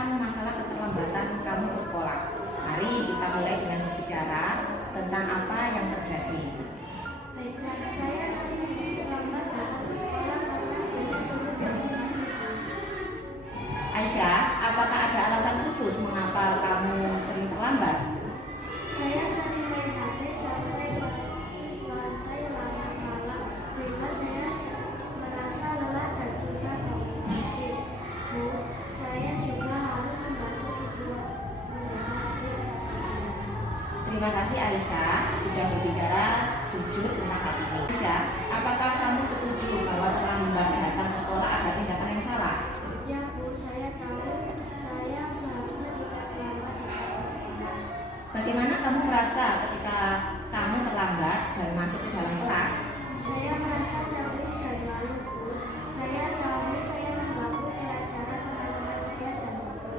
tentang masalah keterlambatan kamu ke sekolah. Mari kita mulai dengan berbicara tentang apa yang terjadi. Baiklah, saya sering terlambat datang ke sekolah karena saya sulit dengan Aisyah, apakah ada alasan khusus mengapa kamu sering terlambat? saya sering main HP sampai larut malam, sehingga saya merasa lelah dan susah bangun. Bu, saya juga harus membantu ibu menjaga adik saya. Terima kasih Aisyah sudah berbicara jujur tentang hal ini. Aisyah, apakah kamu setuju bahwa terlambat datang ke sekolah ada tindakan yang salah? Ya Bu, saya tahu saya seharusnya tidak terlambat datang ke sekolah. Bagaimana kamu merasa ketika kamu terlambat dan masuk ke dalam kelas? Saya merasa capek dan malu, Bu. Saya tahu saya mengganggu pelajaran teman-teman saya dan guru.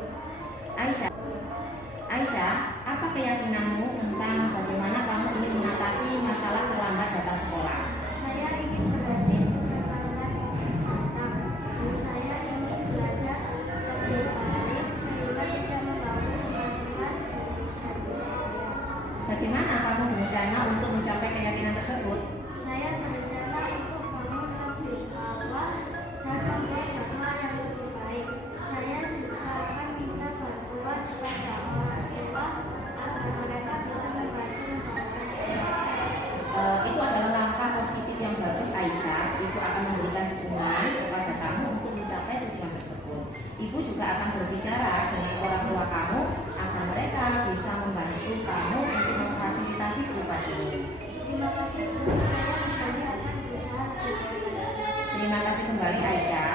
Aisyah, apa keyakinanmu tentang bagaimana kamu ingin mengatasi masalah terlambat datang sekolah? Saya ingin berhenti terlambat datang. Bu, saya ingin belajar lebih baik sehingga tidak mengganggu teman-teman dan guru saya. Bagaimana kamu berencana untuk mencapai keyakinan tersebut? Saya berencana untuk bangun lebih awal dan membuat jadwal yang lebih baik. Saya juga akan minta bantuan kepada orang tua agar mereka bisa membantu membangun sekolah. Itu adalah langkah positif yang bagus Aisyah. Ibu akan memberikan dukungan kepada kamu untuk mencapai tujuan tersebut. Ibu juga akan berbicara dengan orang tua kamu agar mereka bisa membantu kamu untuk memfasilitasi perubahan ini. Terima kasih Bu, saya menjadi akan berusaha lebih baik. Terima kasih kembali Aisyah.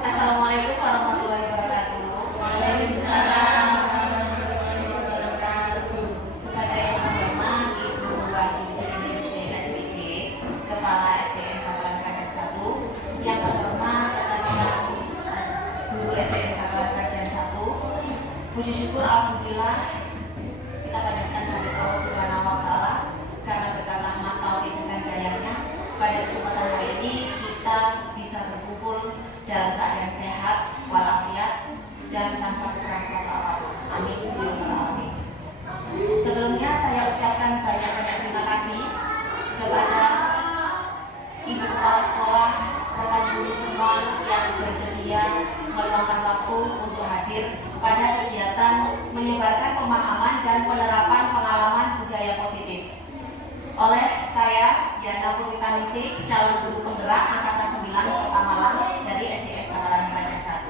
Assalamualaikum warahmatullahi wabarakatuh. Kepada yang terhormat Ibu Wahyudi SPD, Kepala SDN Bakaran Kajian 1, yang terhormat rekan-rekan guru SDN Bakaran Kajian 1, puji syukur alhamdulillah kita panjatkan kepada Allah Subhanahu wa taala karena berkat rahmat taufik serta hidayahnya pada kesempatan hari ini kita bisa berkumpul dalam keadaan sehat walafiat dan tanpa kekerasan apapun. Amin ya rabbal alamin. Sebelumnya saya ucapkan banyak-banyak terima kasih kepada ibu kepala sekolah, rekan guru semua yang bersedia meluangkan waktu untuk hadir pada kegiatan menyebarkan pemahaman dan penerapan pengalaman budaya positif. Oleh saya, Yana Purwitaningsih, calon guru penggerak angkatan 9 Kota Malang dari SDN Bakaran Kajian 1.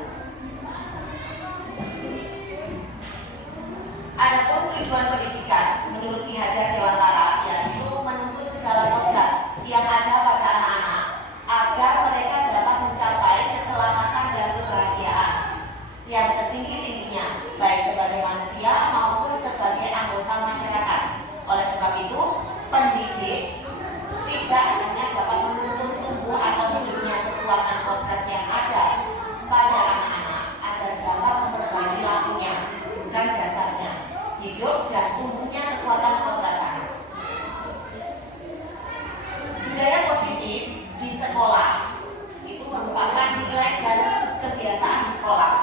Adapun tujuan pendidikan menurut Ki Hajar Dewantara yaitu menuntut segala kodrat yang ada pada anak-anak agar mereka dapat mencapai keselamatan dan kebahagiaan yang setinggi-tingginya baik sebagai manusia maupun sebagai anggota masyarakat. Oleh sebab itu, pendidik tidak hanya dapat menuntun tumbuh atau hidupnya kekuatan kodrat yang ada pada anak-anak agar dapat memperbaiki lakunya, bukan dasarnya, hidup dan tumbuhnya kekuatan kodrat anak. Budaya positif di sekolah itu merupakan nilai dan kebiasaan di sekolah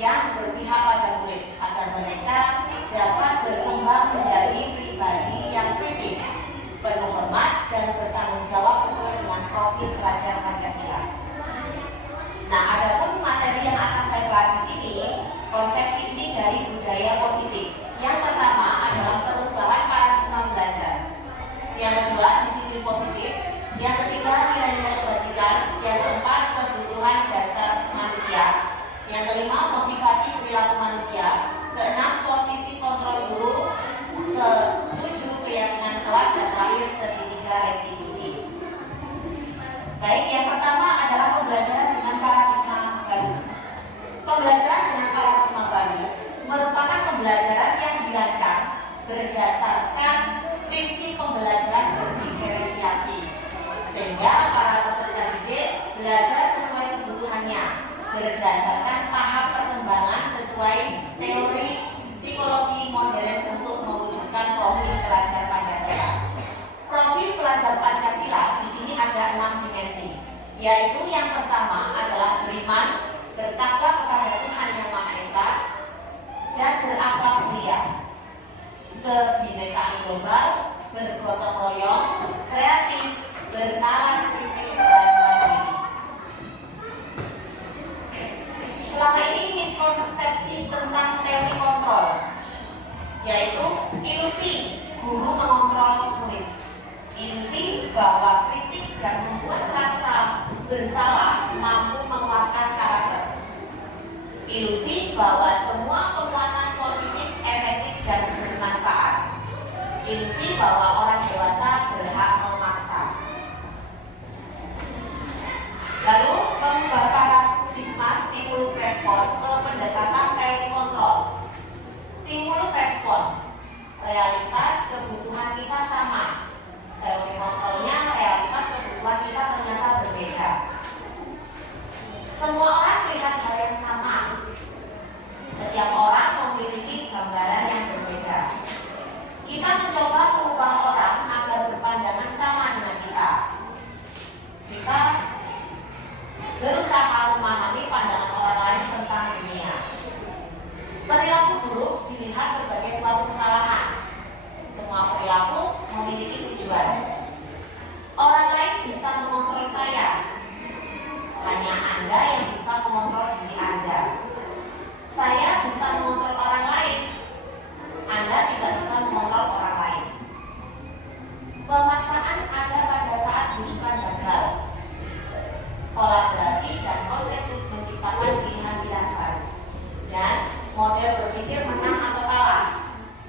yang berpihak pada murid agar mereka dapat berkembang menjadi pribadi yang kritis, penuh hormat dan bertanggung jawab sesuai dengan profil pelajar Pancasila. Nah, adapun materi yang akan saya bahas di sini, konsep inti dari budaya positif. Yang pertama adalah perubahan paradigma belajar. Yang kedua, disiplin positif. Yang ketiga, nilai-nilai kebajikan. Yang keempat, kebutuhan dasar manusia. Yang kelima, motivasi perilaku manusia. Keenam, posisi kontrol guru. Ketujuh, keyakinan kelas. Dan terakhir, segitiga restitusi. Baik, yang pertama adalah pembelajaran dengan paradigma baru. Pembelajaran dengan paradigma baru merupakan pembelajaran yang dirancang berdasarkan prinsip pembelajaran berdiferensiasi, sehingga para peserta didik belajar sesuai kebutuhannya berdasarkan tahap perkembangan sesuai teori psikologi yaitu yang pertama adalah beriman, bertakwa kepada Tuhan Yang Maha Esa, dan berakhlak mulia. Kebinekaan global, bergotong royong, kreatif, bernalar kritis, dan mandiri. Selama ini miskonsepsi tentang teori kontrol, yaitu ilusi guru mengontrol murid, ilusi bahwa kritik dan membuat rasa bersalah mampu menguatkan karakter, ilusi bahwa semua penguatan positif efektif dan bermanfaat, ilusi bahwa orang dewasa berhak memaksa. Lalu mengubah paradigma stimulus respon ke pendekatan teori kontrol. Stimulus respon, realitas kebutuhan kita sama. Teori kontrolnya realitas kebutuhan kita ternyata berbeda. Semua orang melihat hal yang sama. Setiap orang memiliki gambaran yang berbeda. Kita mencoba mengubah orang agar berpandangan sama dengan kita. Kita berusaha memahami pandangan orang lain tentang dunia. Perilaku buruk dilihat sebagai suatu kesalahan. Semua perilaku memiliki tujuan. Orang lain bisa mengontrol saya. Hanya Anda yang bisa mengontrol diri Anda. Saya bisa mengontrol orang lain. Anda tidak bisa mengontrol orang lain. Pemaksaan ada pada saat rujukan gagal. Kolaborasi dan konsensus menciptakan pilihan-pilihan baru. Dan model berpikir menang atau kalah.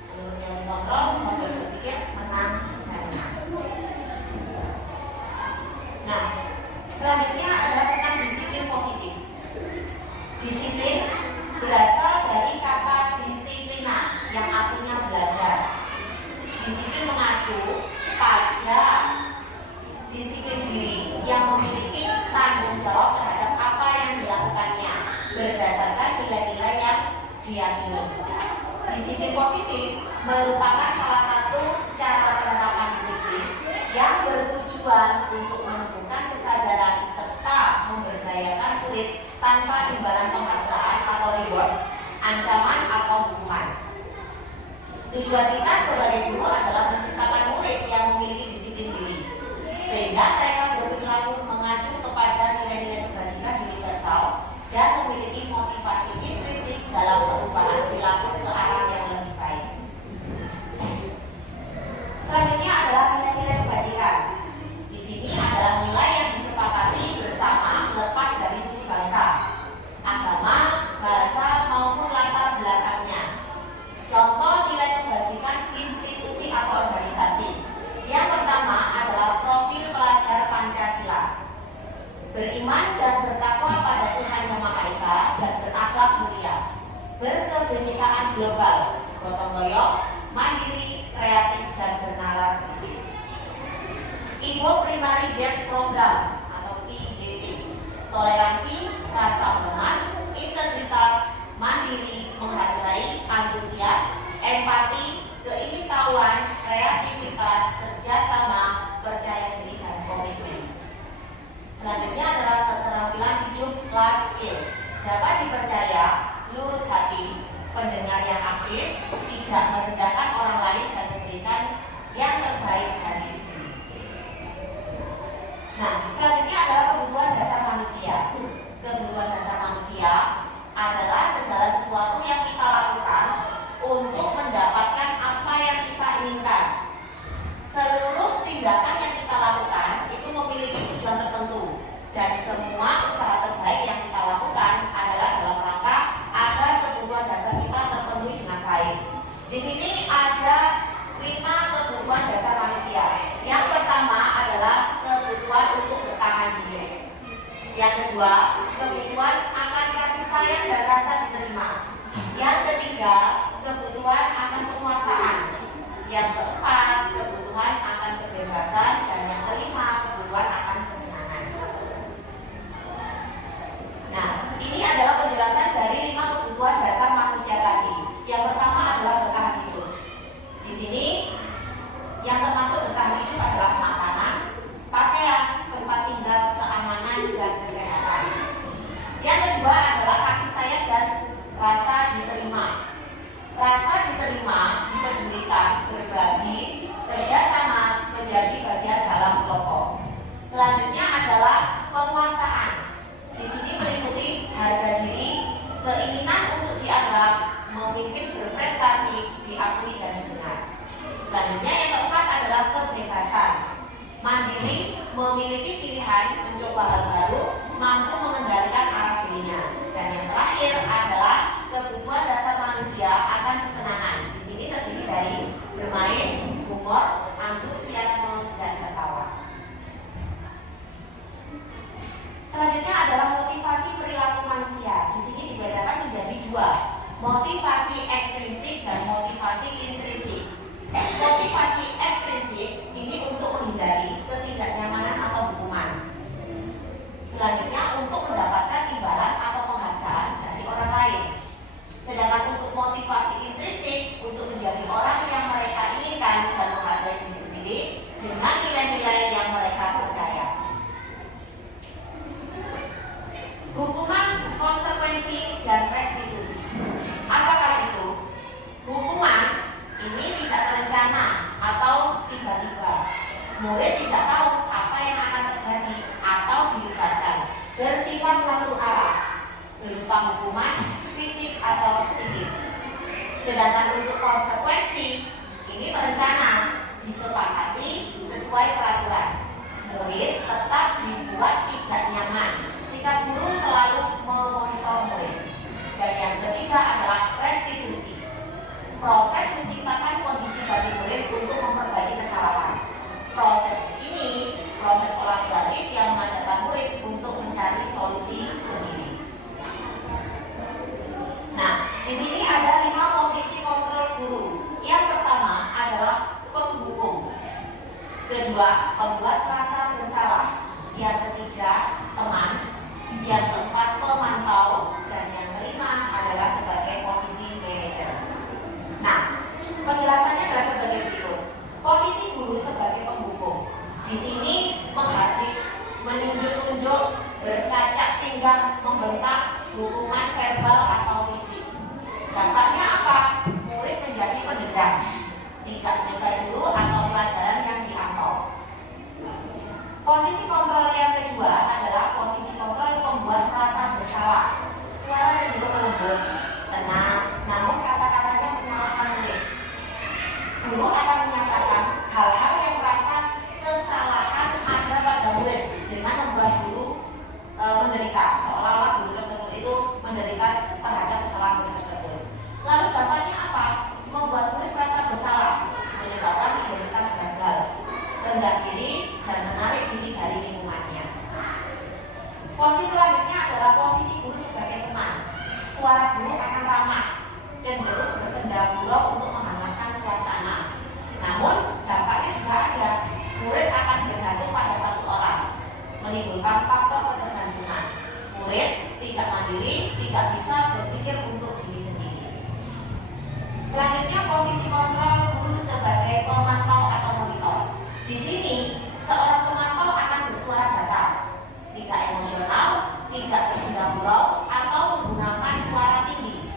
Menurut yang dikontrol, model berpikir menang dan menang. Nah, selanjutnya adalah tentang disiplin positif. Disiplin berasal dari kata disiplina yang artinya belajar. Disiplin mengacu pada disiplin diri yang memiliki tanggung jawab terhadap apa yang dilakukannya berdasarkan nilai-nilai yang diyakini. Disiplin positif merupakan salah satu cara penerapan disiplin yang bertujuan untuk menumbuhkan kesadaran serta memberdayakan murid tanpa imbalan penghargaan atau reward, ancaman atau hukuman. Tujuan kita sebagai guru adalah menciptakan murid yang memiliki disiplin diri, sehingga mereka berperilaku mengacu kepada nilai-nilai kebajikan universal dan memiliki motivasi intrinsik dalam perubahan perilaku ke arah yang lebih baik. Selanjutnya adalah nilai-nilai kebajikan. Di sini adalah nilai yang disepakati bersama lepas dari suku bangsa, agama, bahasa maupun latar belakangnya. Contoh nilai kebajikan institusi atau organisasi. Yang pertama adalah profil pelajar Pancasila. Beriman dan bertakwa pada Tuhan Yang Maha Esa dan berakhlak mulia. Berkebinekaan global, gotong royong, mandiri, kreatif, dan bernalar kritis. Ibo Primary Desk Program atau PDP. Toleransi, rasa hormat, integritas, mandiri, menghargai, antusias, empati, keingintahuan, kreativitas, kerjasama, percaya diri, dan komitmen. Selanjutnya adalah keterampilan hidup life skill. Dapat dipercaya, lurus hati, pendengar yang aktif, tidak merendahkan orang lain dan memberikan yang terbaik dari diri. Nah, selanjutnya adalah kebutuhan dasar manusia. Kebutuhan dasar manusia adalah segala sesuatu yang kita lakukan untuk mendapatkan apa yang kita inginkan. Seluruh tindakan yang kita lakukan itu memiliki tujuan tertentu, dan semua usaha terbaik yang kita lakukan adalah dalam rangka agar kebutuhan dasar kita terpenuhi dengan baik. Di sini ada 5 kebutuhan dasar manusia. Yang pertama adalah kebutuhan untuk bertahan hidup. Yang kedua, kebutuhan akan kasih sayang dan rasa diterima. Yang ketiga, kebutuhan akan penguasaan. Yang keempat, kebutuhan akan kebebasan. Dan yang kelima, kebutuhan akan kesenangan. Nah, ini adalah penjelasan dari 5 kebutuhan dasar manusia tadi. Yang pertama adalah bertahan hidup. Di sini yang termasuk bertahan hidup adalah makanan, pakaian, tempat tinggal, keamanan, motivasi ekstrinsik dan motivasi intrinsik. Motivasi ekstrinsik ini untuk menghindari ketidaknyamanan atau hukuman. Selanjutnya untuk mendapatkan imbalan atau penghargaan dari orang lain. Sedangkan untuk motivasi intrinsik untuk menjadi orang yang mereka inginkan dan menghargai diri sendiri dengan nilai-nilai yang mereka percaya. Hukuman, konsekuensi, dan restitusi. Apakah itu? Hukuman ini tidak terencana atau tiba-tiba. Murid tidak tahu apa yang akan terjadi atau dilibatkan. Bersifat satu arah, berupa hukuman fisik atau psikis. Sedangkan untuk konsekuensi ini terencana, disepakati sesuai peraturan. Murid tetap dibuat tidak nyaman. Sikap guru selalu memonitor murid. Dan yang ketiga adalah restitusi. Proses menciptakan kondisi bagi murid untuk memperbaiki kesalahan. Proses ini proses kolaboratif yang mengajarkan murid untuk mencari solusi sendiri. Nah, di sini ada 5 posisi kontrol guru. Yang pertama adalah penghukum. Kedua, pembuat merasa bersalah. Yang ketiga, teman. Yang keempat, pemantau. Dan yang kelima adalah sebagai posisi manajer. Nah, penjelasannya adalah sebagai berikut. Posisi guru sebagai penghukum. Di sini menghadik, menunjuk-nunjuk, berkacak pinggang, membentak, hukuman verbal atau fisik. Dampaknya apa? Murid menjadi pendendam, tidak menyukai guru atau pelajaran yang diambil. Posisi kontrol yang kedua adalah posisi kontrol pembuat merasa bersalah. Suara cenderung lembut, tenang, namun kata-katanya menyalahkan murid. Guru akan menyatakan hal-hal yang merasa kesalahan ada pada murid dengan membuat guru menderita, seolah-olah guru tersebut itu menderita terhadap kesalahan murid tersebut. Lalu dampaknya apa? Membuat murid merasa bersalah, menyebabkan identitas gagal, rendah diri, dan menarik diri dari lingkungannya. Posisi selanjutnya adalah posisi guru sebagai teman. Suara guru akan ramah, cenderung bersenda gurau untuk menghangatkan suasana. Namun dampaknya juga ada, murid akan bergantung pada satu orang, menimbulkan faktor ketergantungan. Murid tidak mandiri, tidak bisa berpikir untuk diri sendiri. Selanjutnya posisi kontrol guru sebagai pemantau atau monitor. Di sini seorang pemantau akan bersuara datar, tidak emosional, tidak bersenda gurau, atau menggunakan suara tinggi.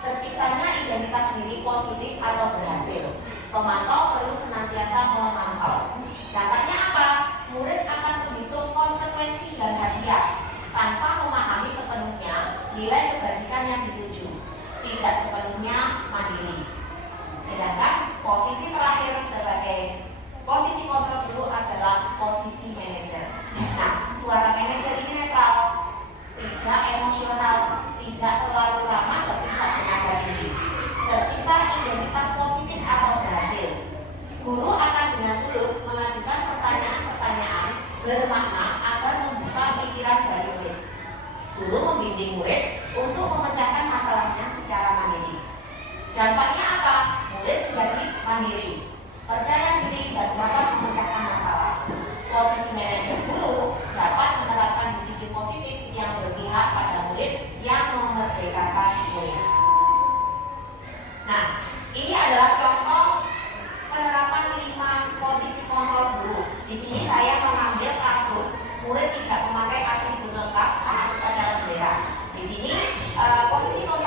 Terciptanya identitas diri positif atau berhasil. Pemantau perlu senantiasa memantau. Dampaknya apa? Murid akan menghitung konsekuensi dan hadiah tanpa memahami sepenuhnya nilai kebajikan yang dituju. Tidak sepenuhnya mandiri. Sedangkan posisi terakhir sebagai posisi kontrol guru adalah posisi manajer. Nah, suara manajer ini netral, tidak emosional, tidak terlalu ramah dan tidak tenaga tinggi. Tercipta identitas positif atau berhasil. Guru akan dengan tulus mengajukan pertanyaan-pertanyaan bermakna agar membuka pikiran dari murid. Guru membimbing murid untuk memecahkan masalahnya secara mandiri. Dampaknya apa? Murid menjadi mandiri, percaya diri, dan dapat memecahkan masalah. Posisi manajer guru dapat menerapkan disiplin positif yang berpihak pada murid yang memerdekakan murid. Nah, ini adalah contoh penerapan 5 posisi kontrol guru. Di sini saya mengambil kasus murid tidak memakai atribut lengkap saat upacara bendera. Di sini posisi kontrol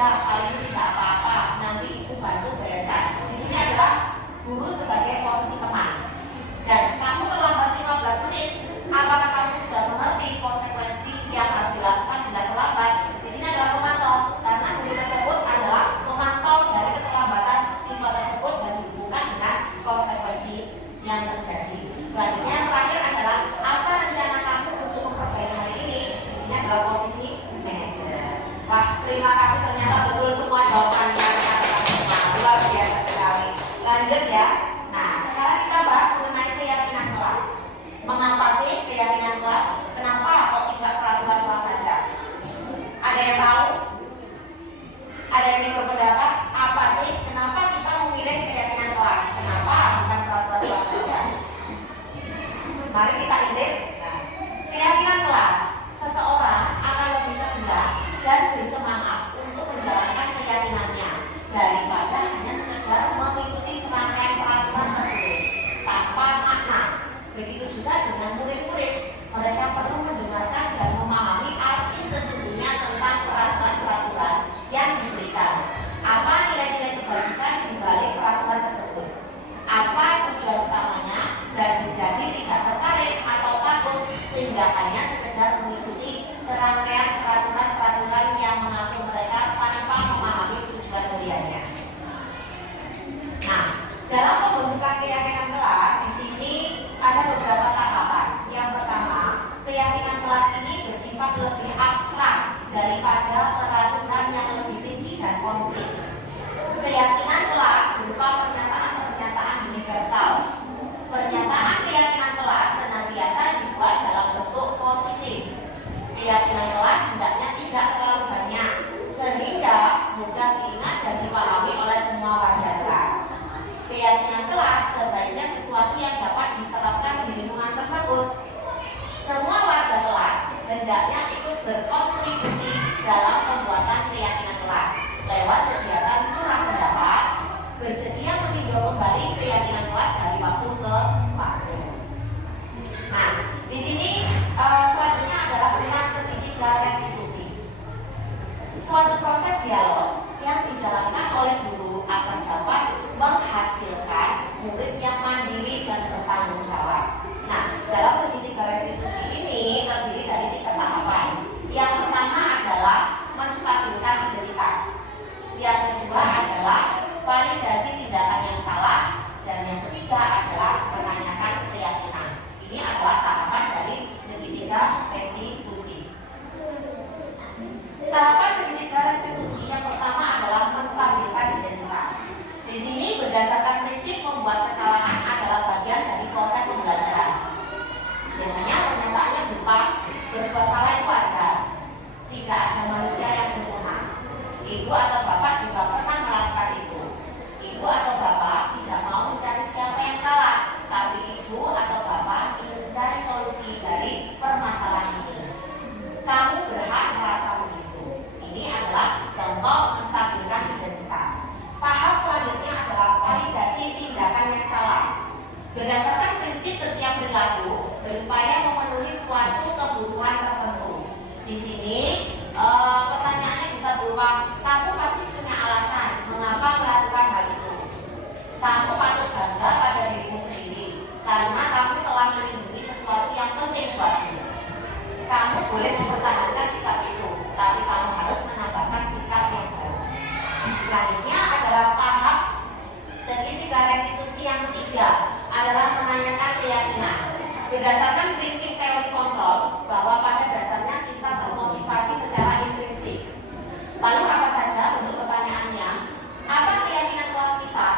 aja, kali ini tidak apa-apa, nanti ibu bantu bereskan. Di sini adalah guru sebagai posisi teman. Dan kamu terlambat 15 menit, apakah kamu sudah mengerti konsekuensi yang harus dilakukan bila terlambat? Di sini adalah pemantau, karena guru tersebut adalah pemantau dari keterlambatan siswa tersebut dan dihubungkan dengan konsekuensi yang terjadi. Selanjutnya yang terakhir adalah apa rencana kamu untuk memperbaiki hari ini? Di sini adalah posisi manajer. Wah, terima kasih, ternyata betul semua jawabannya. Luar biasa sekali. Lanjut ya. Nah, sekarang kita bahas mengenai keyakinan kelas. Mengapa sih keyakinan kelas? Kenapa kok tidak peraturan kelas saja? Ada yang tahu? Ada yang ingin berpendapat? Apa sih? Kenapa kita memilih keyakinan kelas? Kenapa bukan peraturan kelas saja? Mari kita intip. Nah, keyakinan kelas, seseorang akan lebih tergerak dan bersemangat untuk menjalankan keyakinannya daripada hanya sekedar mengikuti serangkaian peraturan tertulis tanpa makna. Begitu juga dengan murid-murid, mereka perlu mendengarkan dan memahami arti sesungguhnya tentang peraturan-peraturan yang diberikan. Apa nilai-nilai kebajikan di balik peraturan tersebut? Apa tujuan utamanya? Dan menjadi tidak tertarik atau takut sehingga hanya sekedar mengikuti serangkaian peraturan-peraturan yang mengatur mereka tanpa memahami tujuan mulianya. Nah, dalam pembentukan keyakinan kelas di sini ada beberapa tahapan. Yang pertama, keyakinan kelas ini bersifat lebih abstrak daripada peraturan yang lebih rinci dan konkret. Keyakinan kelas berupa pernyataan-pernyataan universal. Pernyataan keyakinan kelas senantiasa dibuat dalam bentuk positif. Keyakinan kelas hendaknya tidak terlalu banyak sehingga mudah diingat dan dipahami oleh semua warga kelas. Keyakinan kelas sebaiknya sesuatu yang dapat diterapkan di lingkungan tersebut. Semua warga kelas hendaknya ikut berkontribusi dalam pembuatan keyakinan kelas lewat kegiatan curah pendapat, bersedia meninjau kembali keyakinan kelas dari waktu ke waktu. Nah, di sini selanjutnya adalah tentang segitiga restitusi. Suatu proses dialog yang dijalankan oleh guru akan dapat menghasilkan murid yang mandiri dan bertanggung jawab. Nah, dalam segitiga restitusi ini terdiri dari 3 tahapan. Yang pertama adalah menstabilkan identitas. Yang kedua adalah validasi tindakan yang salah, dan yang ketiga adalah menanyakan keyakinan. Ini adalah tahapan dari segitiga restitusi. Tahapan segitiga restitusi yang pertama adalah menstabilkan identitas. Di sini berdasarkan prinsip membuat kesalahan adalah bagian dari proses pembelajaran. Biasanya pernyataannya berupa berbuat salah itu wajar. Tidak ada manusia yang sempurna. Ibu atau bapak juga pernah melakukan itu. Ibu atau bapak tidak mau mencari siapa yang salah, tapi ibu atau bapak ingin mencari solusi dari permasalahan ini. Kamu berhak merasa begitu. Ini adalah contoh menstabilkan identitas. Tahap selanjutnya adalah validasi tindakan yang salah. Berdasarkan prinsip setiap perilaku berupaya memenuhi suatu kebutuhan tertentu. Di sini pertanyaannya bisa berupa, kamu pasti punya alasan mengapa melakukan hal itu. Kamu patut bangga pada dirimu sendiri karena kamu telah melindungi sesuatu yang penting buatmu. Kamu boleh mempertahankan sikap itu, tapi kamu harus menambahkan sikap yang baru. Selanjutnya adalah tahap segitiga restitusi yang ketiga adalah menanyakan keyakinan. Berdasarkan prinsip teori kontrol bahwa pada dasarnya kita termotivasi secara intrinsik. Lalu apa saja bentuk pertanyaannya? Apa keyakinan kelas kita?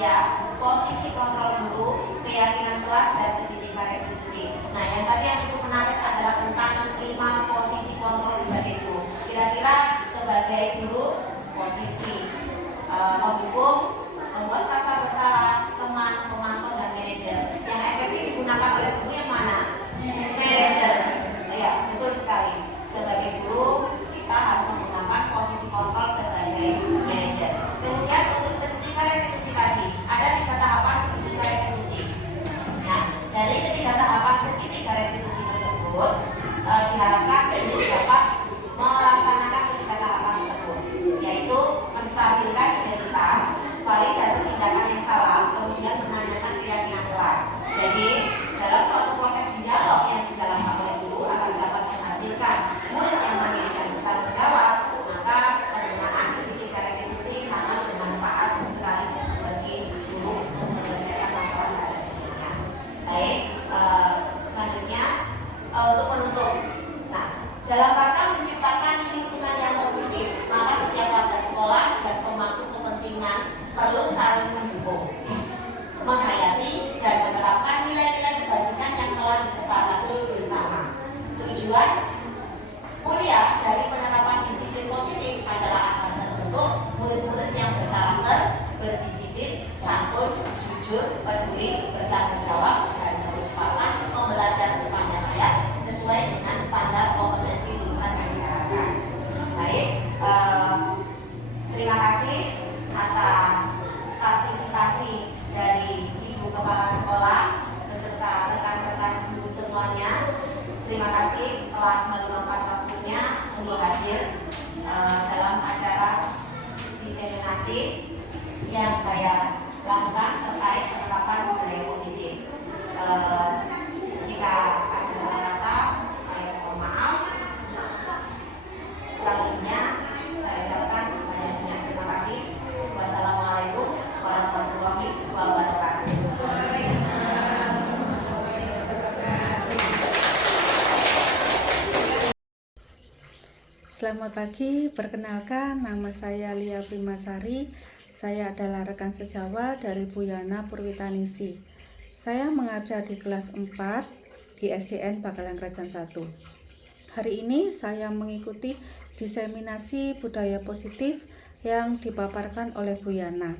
ya, posisi kontrol guru, keyakinan kelas, dan segitiga restitusi. Nah, yang tadi yang cukup menarik adalah tentang 5 posisi kontrol sebagai guru. Kira-kira sebagai guru, posisi mendukung, membuat rasa bersalah, teman, pemantau, dan manajer. Yang efektif digunakan oleh guru yang mana? Manajer. Ya, betul sekali. Sebagai guru, kita harus menggunakan posisi kontrol sebagai manajer. Kemudian untuk segitiga restitusi tadi, ada 3 tahapan segitiga restitusi. Nah, dari ketiga tahapan segitiga restitusi tersebut, diharapkan guru dapat melaksanakan ketiga tahapan tersebut, yaitu menstabilkan identitas, validasi tindakan yang salah, kemudian menanyakan keyakinan kelas. Jadi, dalam suatu proses dialog yang dijalankan oleh guru agar dapat menghasilkan murid yang mandiri dan bertanggung jawab, maka penggunaan segitiga restitusi sangat bermanfaat sekali bagi guru untuk menyelesaikan masalah yang ada di dirinya. Baik, selanjutnya untuk menutup. Nah, dalam rangka menciptakan lingkungan yang positif, maka setiap warga sekolah dan pemangku kepentingan perlu saling mendukung, menghayati dan menerapkan nilai-nilai kebajikan yang telah disepakati bersama. Tujuan mulia dari penerapan disiplin positif adalah agar terbentuk murid-murid yang berkarakter, berdisiplin, santun, jujur, peduli, bertanggung jawab, dan merupakan pembelajar sepanjang hayat sesuai dengan standar kompetensi lulusan yang diharapkan. Baik, terima kasih atas partisipasi dari Ibu Kepala Sekolah beserta rekan-rekan guru semuanya. Terima kasih telah meluangkan waktunya untuk hadir dalam acara diseminasi yang saya lakukan terkait penerapan budaya positif. Jika ada salah kata, saya mohon maaf. Kurang lebihnya saya ucapkan banyak-banyak terima kasih. Wassalamualaikum warahmatullahi wabarakatuh. Selamat pagi, perkenalkan nama saya Lia Primasari. Saya adalah rekan sejawat dari Bu Yana Purwitanisi. Saya mengajar di kelas 4 di SDN Bakalan Kerajaan 1. Hari ini saya mengikuti diseminasi budaya positif yang dipaparkan oleh Bu Yana.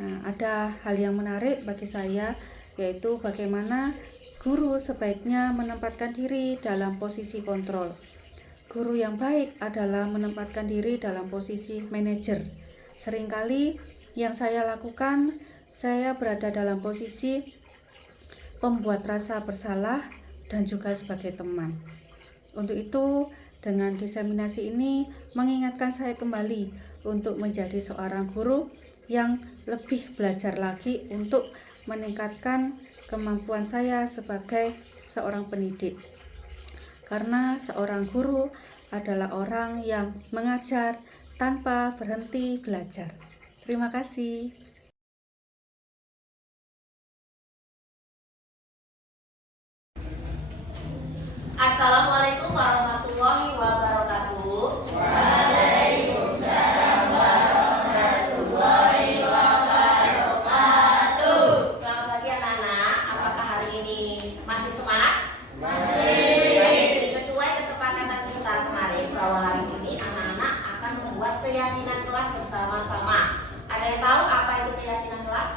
Nah, ada hal yang menarik bagi saya, yaitu bagaimana guru sebaiknya menempatkan diri dalam posisi kontrol. Guru yang baik adalah menempatkan diri dalam posisi manajer. Seringkali yang saya lakukan, saya berada dalam posisi pembuat rasa bersalah dan juga sebagai teman. Untuk itu, dengan diseminasi ini mengingatkan saya kembali untuk menjadi seorang guru yang lebih belajar lagi untuk meningkatkan kemampuan saya sebagai seorang pendidik. Karena seorang guru adalah orang yang mengajar tanpa berhenti belajar. Terima kasih. Assalamualaikum warahmatullahi wabarakatuh. Waalaikumsalam warahmatullahi wabarakatuh. Selamat pagi anak-anak. Apakah hari ini masih semangat? Masih. Sesuai kesepakatan kita kemarin bahwa hari ini anak-anak akan membuat keyakinan kelas bersama-sama. Ada yang tahu apa itu keyakinan kelas?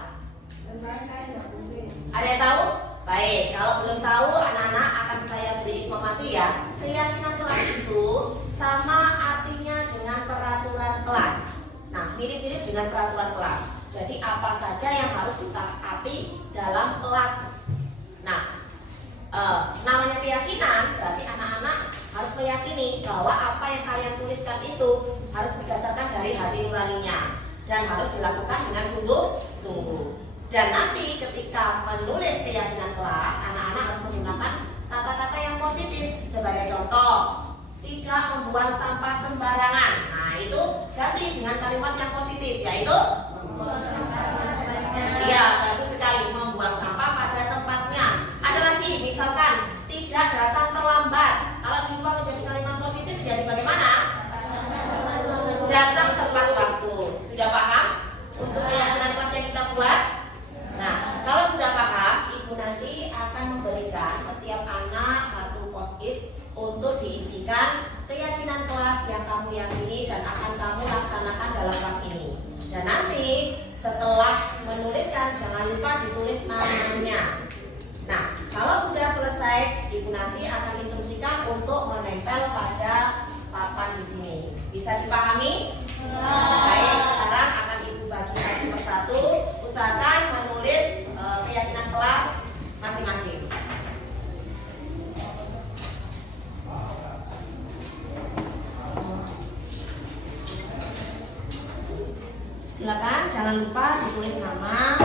Ada yang tahu? Baik, kalau belum tahu anak-anak akan saya beri informasi ya. Keyakinan kelas itu sama artinya dengan peraturan kelas. Nah, mirip-mirip dengan peraturan kelas. Jadi apa saja yang harus ditaati dalam kelas. Nah, namanya keyakinan berarti anak-anak harus meyakini bahwa apa yang kalian tuliskan itu harus berdasarkan dari hati nuraninya dan harus dilakukan dengan sungguh-sungguh. Dan nanti ketika menulis keyakinan kelas, anak-anak harus menggunakan kata-kata yang positif. Sebagai contoh, tidak membuang sampah sembarangan. Nah, itu ganti dengan kalimat yang positif, yaitu iya, bagus sekali, membuang sampah pada tempatnya. Ada lagi, misalkan tidak datang terlambat. Kalau diubah menjadi kalimat positif, jadi bagaimana? Datang tepat waktu. Sudah paham? Untuk keyakinan kelas yang kita buat jangan lupa ditulis nama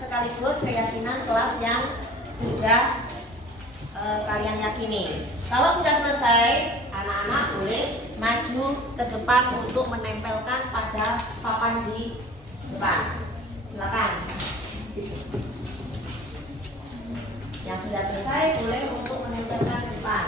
sekaligus keyakinan kelas yang sudah kalian yakini. Kalau sudah selesai, anak-anak boleh maju ke depan untuk menempelkan pada papan di depan. Silakan. Yang sudah selesai boleh untuk menempelkan di depan.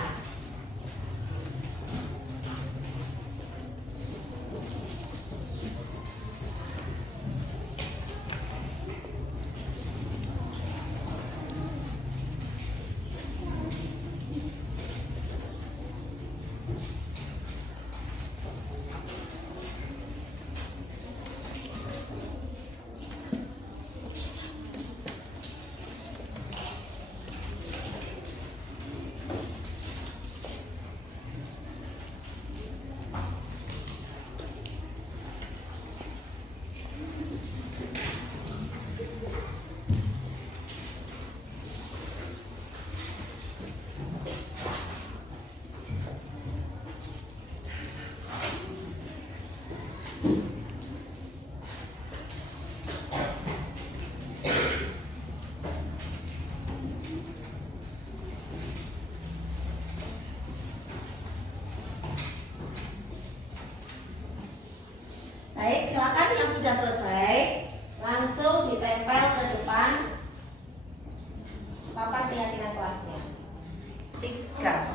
Baik, silakan yang sudah selesai langsung ditempel ke depan papan keyakinan kelasnya. 3.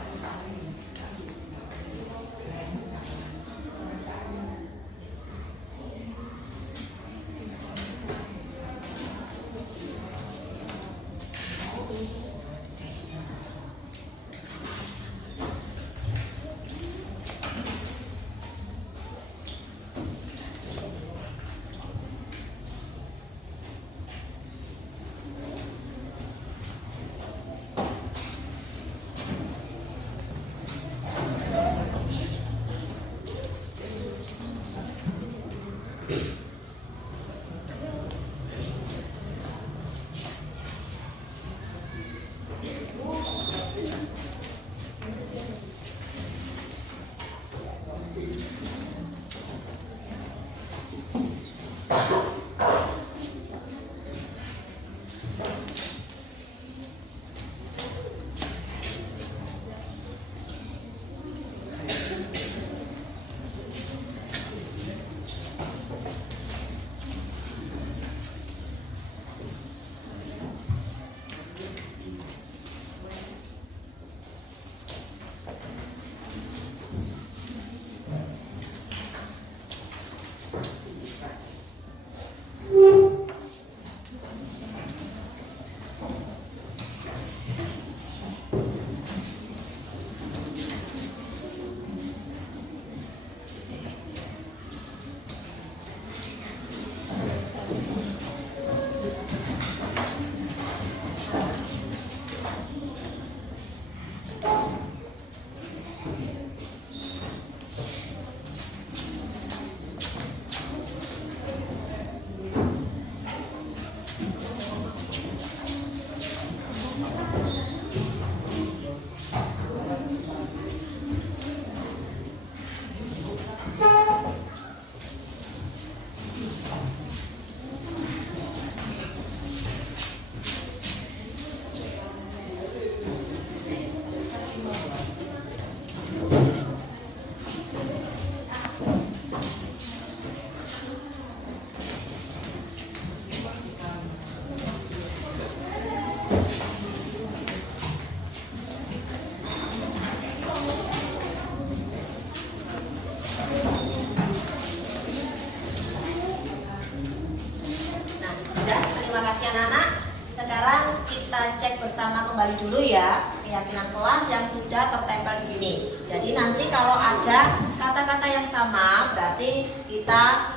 Bersama kembali dulu ya keyakinan kelas yang sudah tertempel di sini. Jadi nanti kalau ada kata-kata yang sama berarti kita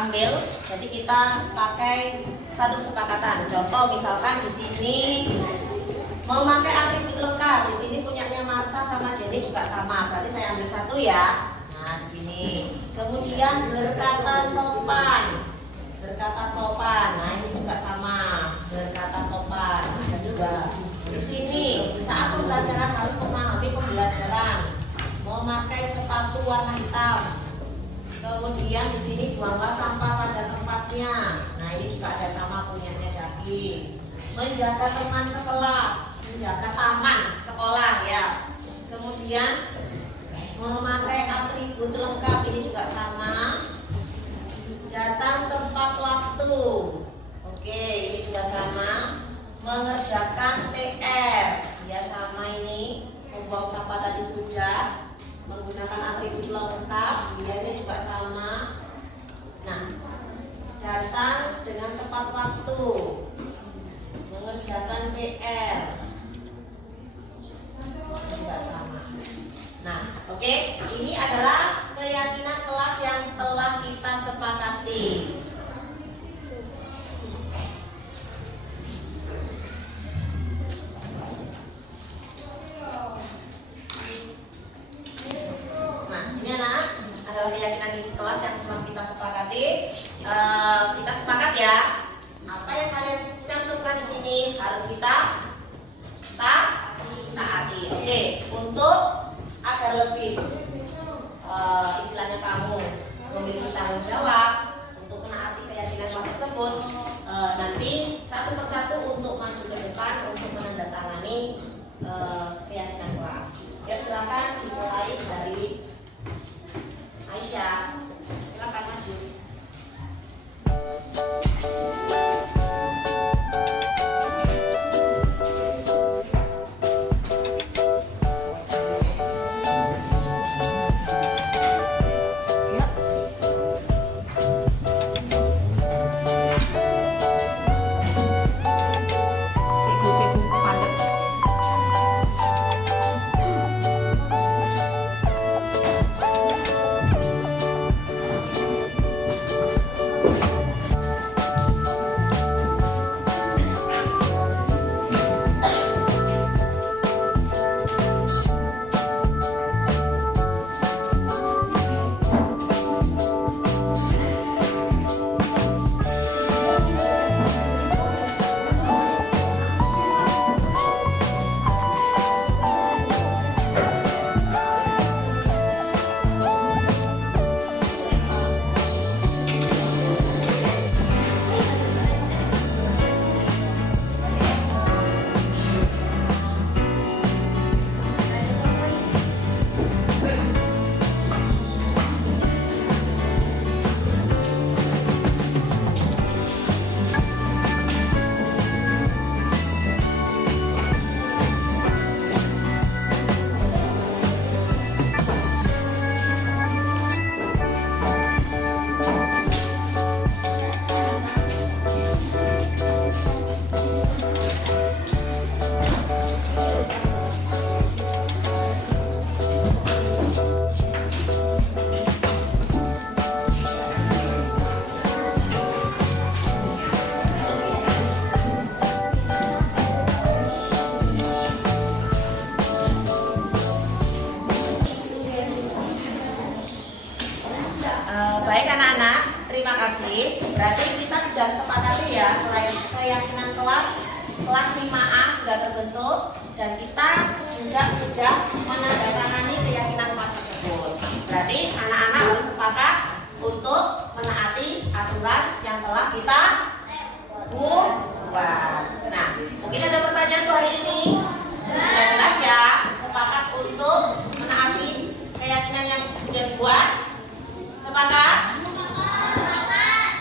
ambil. Jadi kita pakai satu kesepakatan. Contoh misalkan di sini memakai atribut lengkap. Di sini punyanya Marsa sama Jenny juga sama. Berarti saya ambil satu ya. Nah di sini. Kemudian berkata sopan. Berkata sopan. Nah ini juga sama. Berkata sopan. Ada juga. Di sini saat pembelajaran harus memahami pembelajaran. Memakai sepatu warna hitam. Kemudian di sini buanglah sampah pada tempatnya. Nah, ini juga ada sama punyanya Jaki. Menjaga teman sekelas, menjaga taman sekolah ya. Kemudian memakai atribut lengkap, ini juga sama. Datang tepat waktu. Oke, ini juga sama. Mengerjakan PR, ya sama ini. Membuang sampah tadi sudah. Menggunakan atribut lengkap, ya ini juga sama. Nah, datang dengan tepat waktu. Mengerjakan PR, juga sama. Nah, oke, ini adalah keyakinan kelas yang telah kita sepakati. Nah, ini anak adalah keyakinan di kelas yang telah kita sepakati. Kita sepakat ya. Apa yang kalian cantumkan di sini harus kita taati. Oke, untuk agar lebih istilahnya kamu memiliki tanggung jawab untuk menaati keyakinan kelas tersebut, nanti satu persatu untuk maju ke depan untuk menandatangani keyakinan kelas. Ya, silakan dimulai dari Aisyah. Silakan maju. Baik anak-anak, terima kasih. Berarti kita sudah sepakati ya keyakinan kelas 5A sudah terbentuk dan kita juga sudah menandatangani keyakinan kelas tersebut. Berarti anak-anak harus sepakat untuk menaati aturan yang telah kita buat. Nah, mungkin ada pertanyaan tuh hari ini. Sudah jelas ya, sepakat untuk menaati keyakinan yang sudah dibuat. Sepakat?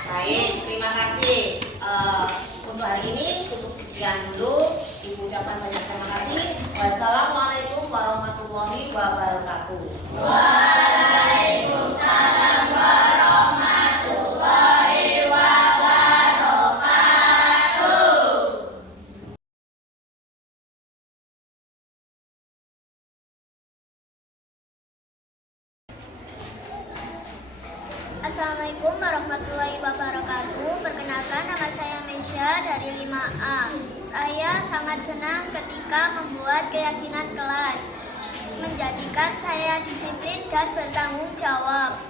Baik, terima kasih. Untuk hari ini cukup sekian dulu. Ibu ucapkan banyak terima kasih. Wassalamualaikum warahmatullahi wabarakatuh. Waalaikumsalam warahmatullahi wabarakatuh. Assalamualaikum warahmatullahi wabarakatuh. Perkenalkan, nama saya Mesya dari 5A. Saya sangat senang ketika membuat keyakinan kelas, menjadikan saya disiplin dan bertanggung jawab.